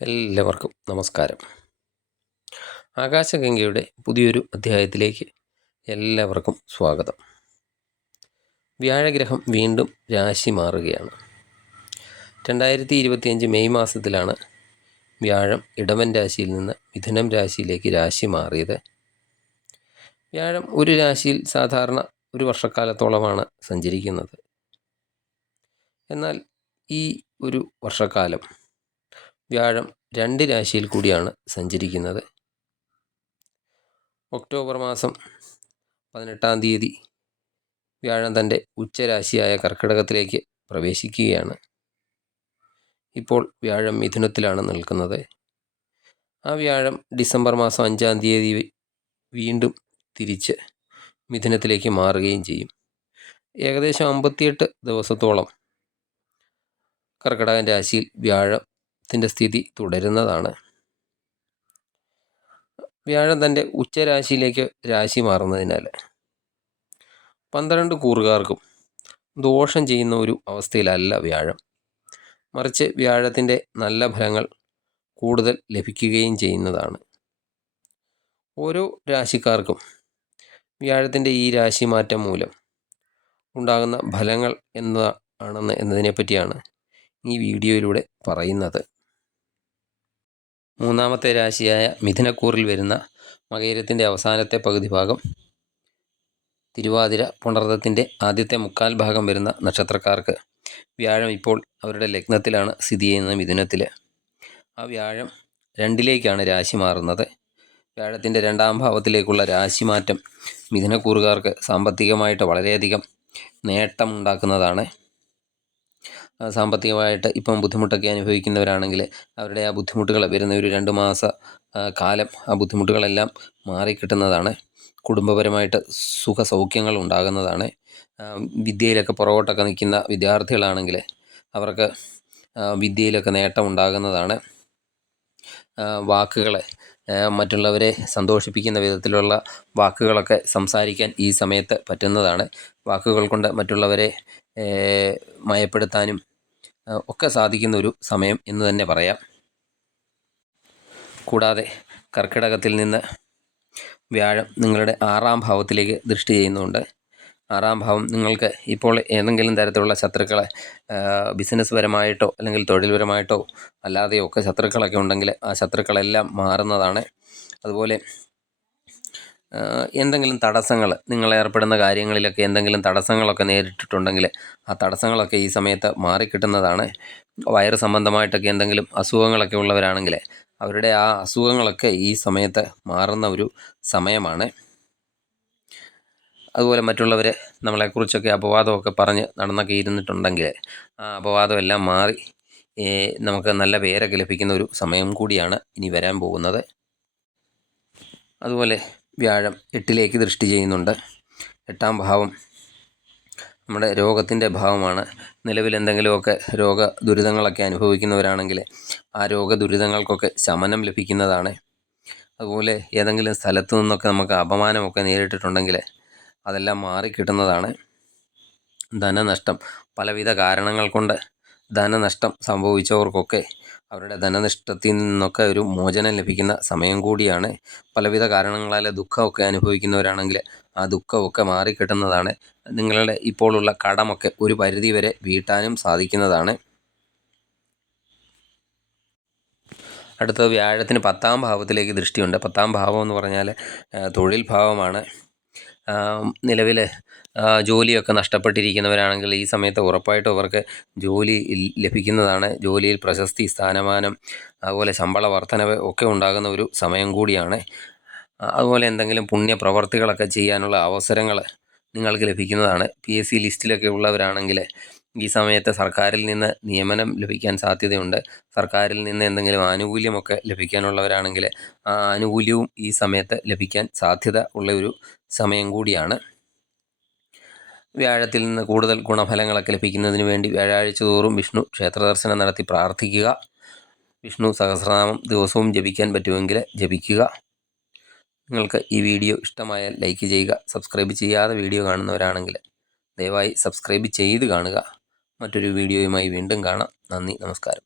എല്ലാവർക്കും നമസ്കാരം. ആകാശഗംഗയുടെ പുതിയൊരു അധ്യായത്തിലേക്ക് എല്ലാവർക്കും സ്വാഗതം. വ്യാഴഗ്രഹം വീണ്ടും രാശി മാറുകയാണ്. 2025 മെയ് മാസത്തിലാണ് വ്യാഴം ഇടവൻ രാശിയിൽ നിന്ന് മിഥുനം രാശിയിലേക്ക് രാശി മാറിയത്. വ്യാഴം ഒരു രാശിയിൽ സാധാരണ ഒരു വർഷക്കാലത്തോളമാണ് സഞ്ചരിക്കുന്നത്. എന്നാൽ ഈ ഒരു വർഷക്കാലം വ്യാഴം 2 രാശിയിൽ കൂടിയാണ് സഞ്ചരിക്കുന്നത്. ഒക്ടോബർ മാസം 18-ാം തീയതി വ്യാഴം തൻ്റെ ഉച്ചരാശിയായ കർക്കിടകത്തിലേക്ക് പ്രവേശിക്കുകയാണ്. ഇപ്പോൾ വ്യാഴം മിഥുനത്തിലാണ് നിൽക്കുന്നത്. ആ വ്യാഴം ഡിസംബർ മാസം 5-ാം തീയതി വീണ്ടും തിരിച്ച് മിഥുനത്തിലേക്ക് മാറുകയും ചെയ്യും. ഏകദേശം 58 ദിവസത്തോളം കർക്കിടകൻ രാശിയിൽ വ്യാഴത്തിൻ്റെ സ്ഥിതി തുടരുന്നതാണ്. വ്യാഴം തൻ്റെ ഉച്ചരാശിയിലേക്ക് രാശി മാറുന്നതിനാൽ 12 കൂറുകാർക്കും ദോഷം ചെയ്യുന്ന ഒരു അവസ്ഥയിലല്ല വ്യാഴം. മറിച്ച് വ്യാഴത്തിൻ്റെ നല്ല ഫലങ്ങൾ കൂടുതൽ ലഭിക്കുകയും ചെയ്യുന്നതാണ്. ഓരോ രാശിക്കാർക്കും വ്യാഴത്തിൻ്റെ ഈ രാശിമാറ്റം മൂലം ഉണ്ടാകുന്ന ഫലങ്ങൾ എന്നതിനെപ്പറ്റിയാണ് ഈ വീഡിയോയിലൂടെ പറയുന്നത്. 3-ാമത്തെ രാശിയായ മിഥുനക്കൂറിൽ വരുന്ന മകയിരത്തിൻ്റെ അവസാനത്തെ പകുതി ഭാഗം, തിരുവാതിര പുണർദത്തിൻ്റെ ആദ്യത്തെ 3/4 ഭാഗം വരുന്ന നക്ഷത്രക്കാർക്ക് വ്യാഴം ഇപ്പോൾ അവരുടെ ലഗ്നത്തിലാണ് സ്ഥിതി ചെയ്യുന്നത്, മിഥുനത്തിൽ. ആ വ്യാഴം 2-ലേക്കാണ് രാശി മാറുന്നത്. വ്യാഴത്തിൻ്റെ 2-ാം ഭാവത്തിലേക്കുള്ള രാശിമാറ്റം മിഥുനക്കൂറുകാർക്ക് സാമ്പത്തികമായിട്ട് വളരെയധികം നേട്ടമുണ്ടാക്കുന്നതാണ്. സാമ്പത്തികമായിട്ട് ഇപ്പം ബുദ്ധിമുട്ടൊക്കെ അനുഭവിക്കുന്നവരാണെങ്കിൽ അവരുടെ ആ ബുദ്ധിമുട്ടുകൾ വരുന്ന ഒരു 2 മാസ കാലം ആ ബുദ്ധിമുട്ടുകളെല്ലാം മാറിക്കിട്ടുന്നതാണ്. കുടുംബപരമായിട്ട് സുഖസൗഖ്യങ്ങൾ ഉണ്ടാകുന്നതാണ്. വിദ്യയിലൊക്കെ പുറകോട്ടൊക്കെ നിൽക്കുന്ന വിദ്യാർത്ഥികളാണെങ്കിൽ അവർക്ക് വിദ്യയിലൊക്കെ നേട്ടം ഉണ്ടാകുന്നതാണ്. വാക്കുകൾ മറ്റുള്ളവരെ സന്തോഷിപ്പിക്കുന്ന വിധത്തിലുള്ള വാക്കുകളൊക്കെ സംസാരിക്കാൻ ഈ സമയത്ത് പറ്റുന്നതാണ്. വാക്കുകൾ കൊണ്ട് മറ്റുള്ളവരെ മയപ്പെടുത്താനും ഒക്കെ സാധിക്കുന്ന ഒരു സമയം എന്ന് തന്നെ പറയാം. കൂടാതെ കർക്കിടകത്തിൽ നിന്ന് വ്യാഴം നിങ്ങളുടെ 6-ാം ഭാവത്തിലേക്ക് ദൃഷ്ടി ചെയ്യുന്നുണ്ട്. 6-ാം ഭാവം നിങ്ങൾക്ക് ഇപ്പോൾ ഏതെങ്കിലും തരത്തിലുള്ള ശത്രുക്കളെ ബിസിനസ് പരമായിട്ടോ അല്ലെങ്കിൽ തൊഴിൽപരമായിട്ടോ അല്ലാതെയോ ഒക്കെ ശത്രുക്കളൊക്കെ ഉണ്ടെങ്കിൽ ആ ശത്രുക്കളെല്ലാം മാറുന്നതാണ്. അതുപോലെ എന്തെങ്കിലും തടസ്സങ്ങൾ, നിങ്ങൾ ഏർപ്പെടുന്ന കാര്യങ്ങളിലൊക്കെ എന്തെങ്കിലും തടസ്സങ്ങളൊക്കെ നേരിട്ടിട്ടുണ്ടെങ്കിൽ ആ തടസ്സങ്ങളൊക്കെ ഈ സമയത്ത് മാറിക്കിട്ടുന്നതാണ്. വയറ് സംബന്ധമായിട്ടൊക്കെ എന്തെങ്കിലും അസുഖങ്ങളൊക്കെ ഉള്ളവരാണെങ്കിൽ അവരുടെ ആ അസുഖങ്ങളൊക്കെ ഈ സമയത്ത് മാറുന്ന ഒരു സമയമാണ്. അതുപോലെ മറ്റുള്ളവർ നമ്മളെക്കുറിച്ചൊക്കെ അപവാദമൊക്കെ പറഞ്ഞ് നടന്നൊക്കെ ഇരുന്നിട്ടുണ്ടെങ്കിൽ ആ അപവാദമെല്ലാം മാറി നമുക്ക് നല്ല പേരൊക്കെ ലഭിക്കുന്ന ഒരു സമയം കൂടിയാണ് ഇനി വരാൻ പോകുന്നത്. അതുപോലെ വ്യാഴം 8-ലേക്ക് ദൃഷ്ടി ചെയ്യുന്നുണ്ട്. 8-ാം ഭാവം നമ്മുടെ രോഗത്തിൻ്റെ ഭാവമാണ്. നിലവിൽ എന്തെങ്കിലുമൊക്കെ ദുരിതങ്ങളൊക്കെ അനുഭവിക്കുന്നവരാണെങ്കിൽ ആ ദുരിതങ്ങൾക്കൊക്കെ ശമനം ലഭിക്കുന്നതാണ്. അതുപോലെ ഏതെങ്കിലും സ്ഥലത്തു നിന്നൊക്കെ നമുക്ക് അപമാനമൊക്കെ നേരിട്ടിട്ടുണ്ടെങ്കിൽ അതെല്ലാം മാറിക്കിട്ടുന്നതാണ്. ധനനഷ്ടം, പലവിധ കാരണങ്ങൾ കൊണ്ട് ധനനഷ്ടം സംഭവിച്ചവർക്കൊക്കെ അവരുടെ ധനനഷ്ടത്തിൽ നിന്നൊക്കെ ഒരു മോചനം ലഭിക്കുന്ന സമയം കൂടിയാണ്. പലവിധ കാരണങ്ങളാൽ ദുഃഖമൊക്കെ അനുഭവിക്കുന്നവരാണെങ്കിൽ ആ ദുഃഖമൊക്കെ മാറിക്കിട്ടുന്നതാണ്. നിങ്ങളുടെ ഇപ്പോഴുള്ള കടമൊക്കെ ഒരു പരിധിവരെ വീട്ടാനും സാധിക്കുന്നതാണ്. അടുത്തത് വ്യാഴത്തിന് 10-ാം ഭാവത്തിലേക്ക് ദൃഷ്ടിയുണ്ട്. 10-ാം ഭാവം എന്ന് പറഞ്ഞാൽ തൊഴിൽ ഭാവമാണ്. നിലവിൽ ജോലിയൊക്കെ നഷ്ടപ്പെട്ടിരിക്കുന്നവരാണെങ്കിൽ ഈ സമയത്ത് ഉറപ്പായിട്ടും അവർക്ക് ജോലി ലഭിക്കുന്നതാണ്. ജോലിയിൽ പ്രശസ്തി, സ്ഥാനമാനം, അതുപോലെ ശമ്പള വർധനവ് ഒക്കെ ഉണ്ടാകുന്ന ഒരു സമയം കൂടിയാണ്. അതുപോലെ എന്തെങ്കിലും പുണ്യപ്രവർത്തികളൊക്കെ ചെയ്യാനുള്ള അവസരങ്ങൾ നിങ്ങൾക്ക് ലഭിക്കുന്നതാണ്. PSC ലിസ്റ്റിലൊക്കെ ഉള്ളവരാണെങ്കിൽ ഈ സമയത്ത് സർക്കാരിൽ നിന്ന് നിയമനം ലഭിക്കാൻ സാധ്യതയുണ്ട്. സർക്കാരിൽ നിന്ന് എന്തെങ്കിലും ആനുകൂല്യമൊക്കെ ലഭിക്കാനുള്ളവരാണെങ്കിൽ ആ ആനുകൂല്യവും ഈ സമയത്ത് ലഭിക്കാൻ സാധ്യത ഉള്ള ഒരു സമയം കൂടിയാണ്. വ്യാഴത്തിൽ നിന്ന് കൂടുതൽ ഗുണഫലങ്ങളൊക്കെ ലഭിക്കുന്നതിന് വേണ്ടി വ്യാഴാഴ്ച തോറും വിഷ്ണു ക്ഷേത്ര ദർശനം നടത്തി പ്രാർത്ഥിക്കുക. വിഷ്ണു സഹസ്രനാമം ദിവസവും ജപിക്കാൻ പറ്റുമെങ്കിൽ ജപിക്കുക. നിങ്ങൾക്ക് ഈ വീഡിയോ ഇഷ്ടമായാൽ ലൈക്ക് ചെയ്യുക. സബ്സ്ക്രൈബ് ചെയ്യാതെ വീഡിയോ കാണുന്നവരാണെങ്കിൽ ദയവായി സബ്സ്ക്രൈബ് ചെയ്ത് കാണുക. മറ്റൊരു വീഡിയോയുമായി വീണ്ടും കാണാം. നന്ദി, നമസ്കാരം.